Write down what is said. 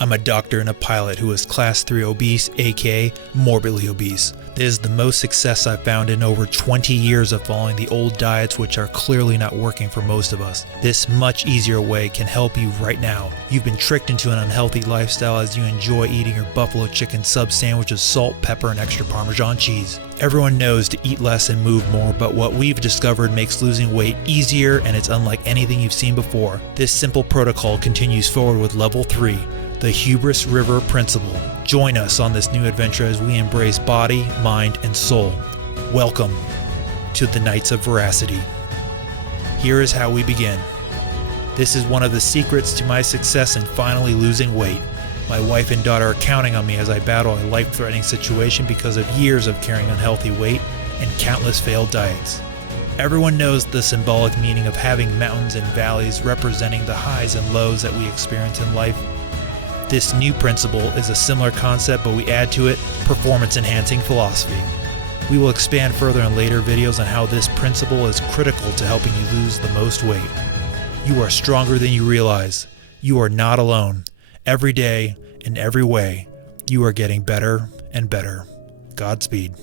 I'm a doctor and a pilot who is class 3 obese, aka morbidly obese. This is the most success I've found in over 20 years of following the old diets which are clearly not working for most of us. This much easier way can help you right now. You've been tricked into an unhealthy lifestyle as you enjoy eating your buffalo chicken sub sandwich with salt, pepper, and extra Parmesan cheese. Everyone knows to eat less and move more, but what we've discovered makes losing weight easier, and it's unlike anything you've seen before. This simple protocol continues forward with level 3. The Hubris River Principle. Join us on this new adventure as we embrace body, mind, and soul. Welcome to the Knights of Veracity. Here is how we begin. This is one of the secrets to my success in finally losing weight. My wife and daughter are counting on me as I battle a life-threatening situation because of years of carrying unhealthy weight and countless failed diets. Everyone knows the symbolic meaning of having mountains and valleys representing the highs and lows that we experience in life. This new principle is a similar concept, but we add to it performance-enhancing philosophy. We will expand further in later videos on how this principle is critical to helping you lose the most weight. You are stronger than you realize. You are not alone. Every day, in every way, you are getting better and better. Godspeed.